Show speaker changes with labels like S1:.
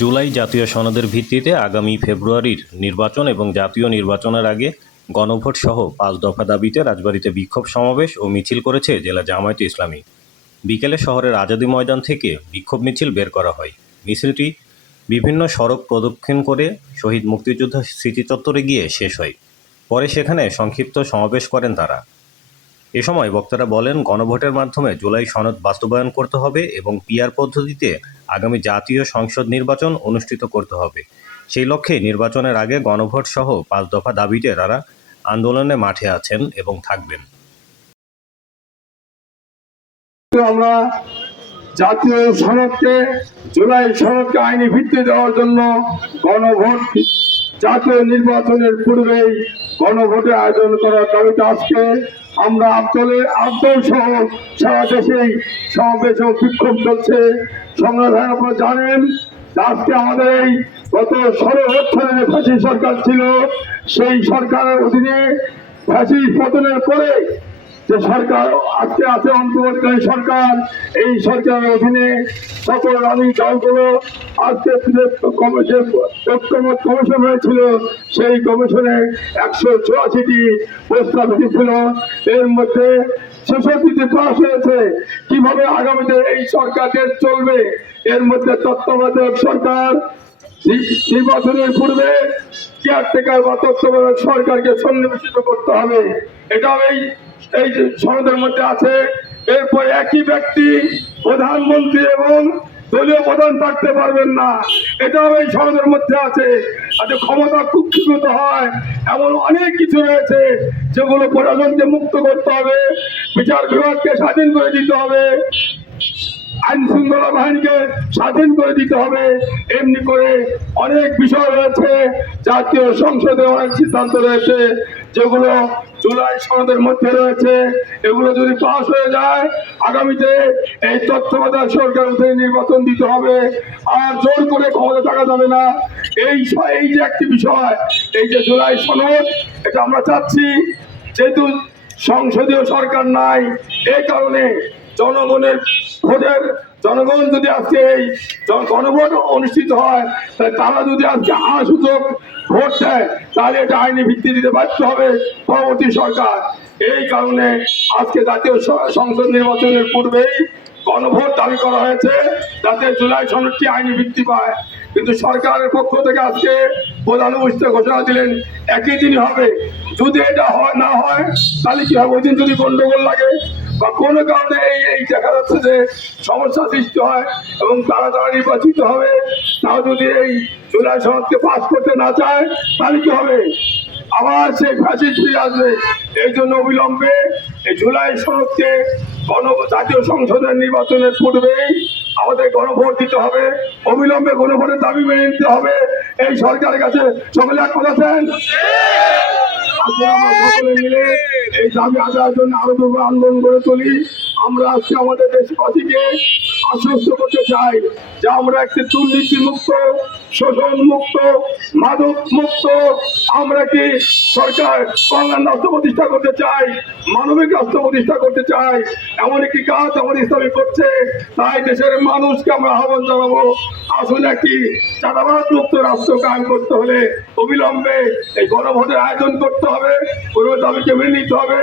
S1: জুলাই জাতীয় সনদের ভিত্তিতে আগামী ফেব্রুয়ারির নির্বাচন এবং জাতীয় নির্বাচনের আগে গণভোট সহ পাঁচ দফা দাবিতে রাজবাড়ীতে বিক্ষোভ সমাবেশ ও মিছিল করেছে জেলা জামায়াতে ইসলামী। বিকেলে শহরের আজাদি ময়দান থেকে বিক্ষোভ মিছিল বের করা হয়। মিছিলটি বিভিন্ন সড়ক প্রদক্ষিণ করে শহীদ মুক্তিযোদ্ধা স্মৃতিচত্বরে গিয়ে শেষ হয়। পরে সেখানে সংক্ষিপ্ত সমাবেশ করেন তারা। এ সময় বক্তারা বলেন, গণভোটের মাধ্যমে জুলাই সনদ বাস্তবায়ন করতে হবে এবং পিআর পদ্ধতিতে আগামী জাতীয় সংসদ নির্বাচন অনুষ্ঠিত করতে হবে। সেই লক্ষ্যে নির্বাচনের আগে গণভোট সহ পাঁচ দফা দাবিতে তারা আন্দোলনে মাঠে আছেন এবং থাকবেন।
S2: আমরা জাতীয় সনদকে, জুলাই সনদকে আইনি ভিত্তি দেওয়ার জন্য গণভোট, জাতীয় নির্বাচনের পূর্বেই গণভোটের আয়োজন করার দাবিতে আজকে আমরা আব্দলে আব্দল সহ সারা দেশেই সমাবেশ ও বিক্ষোভ চলছে। সংগ্রাম আপনারা জানেন, আজকে আমাদের এই গত বছরের ফাঁসি সরকার ছিল, সেই সরকারের অধীনে ফাঁসি পতনের পরে যে সরকার আজকে আছে অন্তর্বর্তীকালীন সরকার, এই সরকারের অধীনে সকল রানী দলগুলো আজকে যে ঐক্যমত কমিশন হয়েছিল, সেই কমিশনে একশো চুরাশিটি প্রস্তাব এসেছিল এর মধ্যে ছেষট্টিটি পাশ হয়েছে। কীভাবে আগামীতে এই সরকার দেশ চলবে? এর মধ্যে তত্ত্বাবধায়ক সরকার নির্বাচনের পূর্বে কেয়ারটেকার বা তত্ত্বাবধায়ক সরকারকে সন্নিবেশিত করতে হবে। এটা এই এই সনদের মধ্যে আছে, এরপর একই ব্যক্তি প্রধানমন্ত্রী এবং দলীয় প্রধান থাকতে পারবেন না। এটাও এই সনদের মধ্যে আছে। যাতে ক্ষমতা কুক্ষিগত হয়, এমন অনেক কিছু রয়েছে যেগুলো প্রশাসনকে মুক্ত করতে হবে, বিচার বিভাগকে স্বাধীন করে দিতে হবে, আইন শৃঙ্খলা বাহিনীকে স্বাধীন করে দিতে হবে, এমনি করে অনেক বিষয় রয়েছে জাতীয় সংসদে অনেক সিদ্ধান্ত রয়েছে যেগুলো জুলাই সনদের মধ্যে রয়েছে। এগুলো যদি পাস হয়ে যায়, আগামীতে এই তত্ত্বাবধায়ক সরকার নির্বাচন দিতে হবে। আর জোর করে ক্ষমতা থাকা যাবে না। এই এই যে একটি বিষয়, এই যে জুলাই সনদ, এটা আমরা চাচ্ছি, যেহেতু সংসদীয় সরকার নাই এই কারণে জনগণের ভোটের জনগণ যদি আজকে এই গণভোট অনুষ্ঠিত হয়, তাহলে তারা যদি আজকে আশুতক ভোট দেয়, তাহলে এটা আইনি ভিত্তি দিতে বাধ্য হবে পরবর্তী সরকার। এই কারণে আজকে জাতীয় সংসদ নির্বাচনের পূর্বেই গণভোট দাবি করা হয়েছে, যাতে জুলাই সনদটি আইনি ভিত্তি পায়। কিন্তু সরকারের পক্ষ থেকে আজকে প্রধান উপস্থিত ঘোষণা দিলেন, একই দিনই হবে। যদি এটা হয় না হয়, তাহলে কি হবে? ওই দিন যদি গন্ডগোল লাগে বা কোনো কারণে এই এই দেখা যাচ্ছে যে সমস্যা সৃষ্টি হয় এবং তারা তারা নির্বাচিত হবে। তাও যদি এই জুলাই সনদকে পাস করতে না চায়, তাহলে কি হবে? আবার সেই ফ্যাসিস্ট ফিরে আসবে। এই জন্য অবিলম্বে এই জুলাই সনদকে গণ জাতীয় সংসদের নির্বাচনের পূর্বেই আমাদের গণভোট দিতে হবে। অবিলম্বে গণভোটের দাবি মেনে নিতে হবে। এই সরকারের কাছে সকলে এক কথা আজকে এই জন্য আন্দোলন করে আমরা আজকে আমাদের আশ্বস্ত করতে চাই যে আমরা একটি দুর্নীতি মুক্ত শোষণ মুক্ত, মাদক মুক্ত। আমরা কি সরকার কল্যাণ রাষ্ট্র প্রতিষ্ঠা করতে চাই? মানবিক রাষ্ট্র প্রতিষ্ঠা করতে চাই? এমন একটি কাজ আমাদের ইসলামী করছে? তাই দেশের মানুষকে আমরা আহ্বান জানাব আসুন একটি চাঁদাবাদ মুক্ত রাষ্ট্র কায়েম করতে হলে অবিলম্বে এই গণভোটের আয়োজন করতে হবে, কোনো দাবিকে মেনে নিতে হবে?